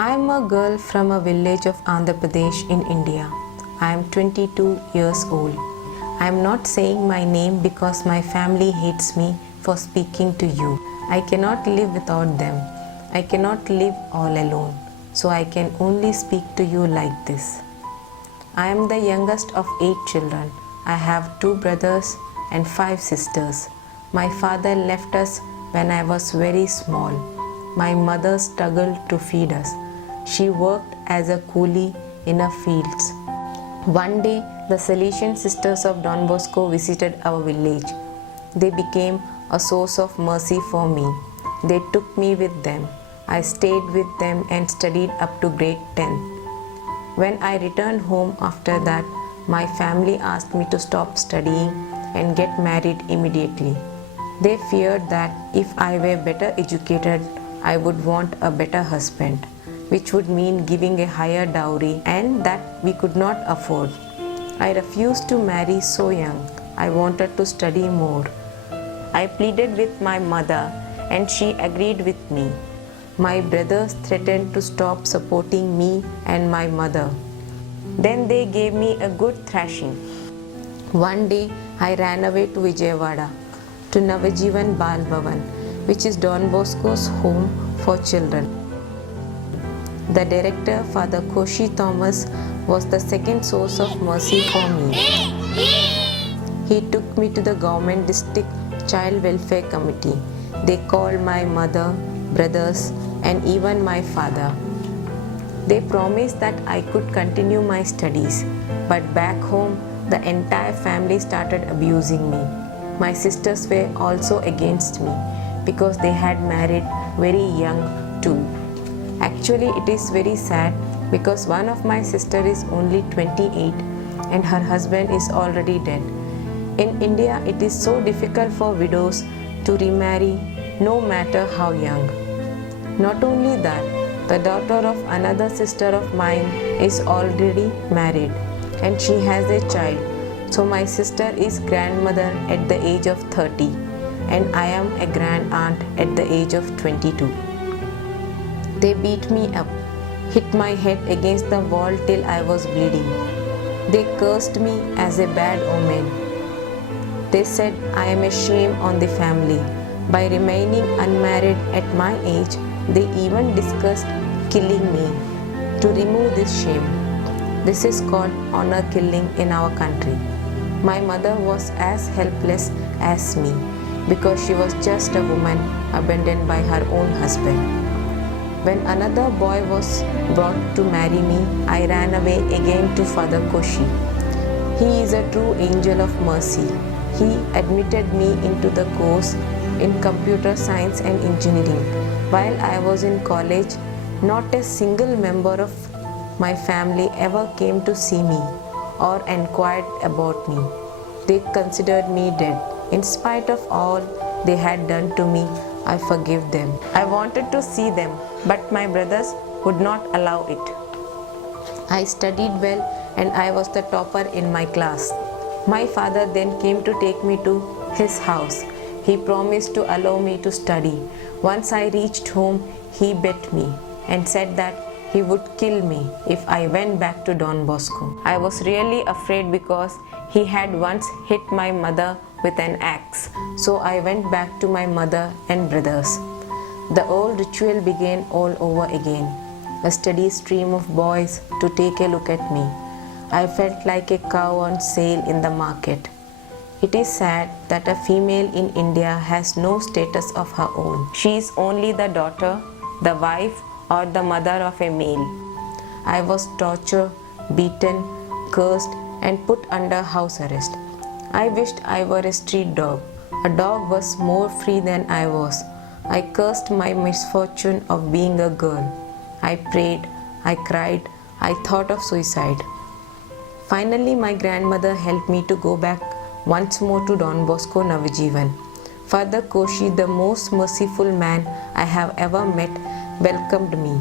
I am a girl from a village of Andhra Pradesh in India. I am 22 years old. I am not saying my name because my family hates me for speaking to you. I cannot live without them. I cannot live all alone. So I can only speak to you like this. I am the youngest of 8 children. I have 2 brothers and 5 sisters. My father left us when I was very small. My mother struggled to feed us. She worked as a coolie in her fields. One day, the Salesian sisters of Don Bosco visited our village. They became a source of mercy for me. They took me with them. I stayed with them and studied up to grade 10. When I returned home after that, my family asked me to stop studying and get married immediately. They feared that if I were better educated, I would want a better husband, which would mean giving a higher dowry and that we could not afford. I refused to marry so young. I wanted to study more. I pleaded with my mother and she agreed with me. My brothers threatened to stop supporting me and my mother. Then they gave me a good thrashing. One day I ran away to Vijayawada, to Navajivan Bal Bhavan, which is Don Bosco's home for children. The director, Father Koshi Thomas, was the second source of mercy for me. He took me to the government district child welfare committee. They called my mother, brothers, and even my father. They promised that I could continue my studies, but back home, the entire family started abusing me. My sisters were also against me because they had married very young too. Actually, it is very sad because one of my sisters is only 28 and her husband is already dead. In India, it is so difficult for widows to remarry no matter how young. Not only that, the daughter of another sister of mine is already married and she has a child. So my sister is grandmother at the age of 30 and I am a grand aunt at the age of 22. They beat me up, hit my head against the wall till I was bleeding. They cursed me as a bad omen. They said I am a shame on the family. By remaining unmarried at my age, they even discussed killing me to remove this shame. This is called honor killing in our country. My mother was as helpless as me because she was just a woman abandoned by her own husband. When another boy was brought to marry me, I ran away again to Father Koshi. He is a true angel of mercy. He admitted me into the course in computer science and engineering. While I was in college, not a single member of my family ever came to see me or inquired about me. They considered me dead. In spite of all they had done to me, I forgive them. I wanted to see them, but my brothers would not allow it. I studied well and I was the topper in my class. My father then came to take me to his house. He promised to allow me to study. Once I reached home, he bet me and said that he would kill me if I went back to Don Bosco. I was really afraid because he had once hit my mother with an axe. So I went back to my mother and brothers. The old ritual began all over again. A steady stream of boys to take a look at me. I felt like a cow on sale in the market. It is sad that a female in India has no status of her own. She is only the daughter, the wife, or the mother of a male. I was tortured, beaten, cursed, and put under house arrest. I wished I were a street dog. A dog was more free than I was. I cursed my misfortune of being a girl. I prayed, I cried, I thought of suicide. Finally, my grandmother helped me to go back once more to Don Bosco Navajivan. Father Koshi, the most merciful man I have ever met, welcomed me.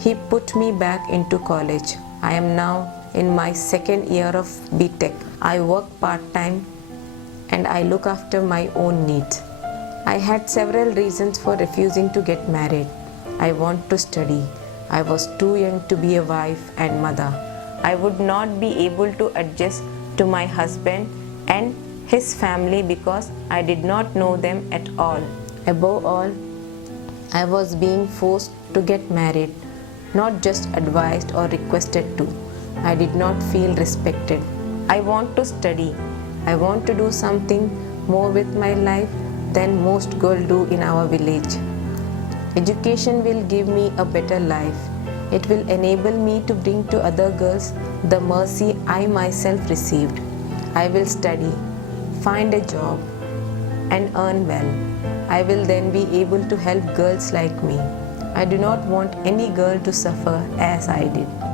He put me back into college. I am now in my second year of B.Tech. I work part-time and I look after my own needs. I had several reasons for refusing to get married. I want to study. I was too young to be a wife and mother. I would not be able to adjust to my husband and his family because I did not know them at all. Above all, I was being forced to get married, not just advised or requested to. I did not feel respected. I want to study. I want to do something more with my life than most girls do in our village. Education will give me a better life. It will enable me to bring to other girls the mercy I myself received. I will study, find a job, and earn well. I will then be able to help girls like me. I do not want any girl to suffer as I did.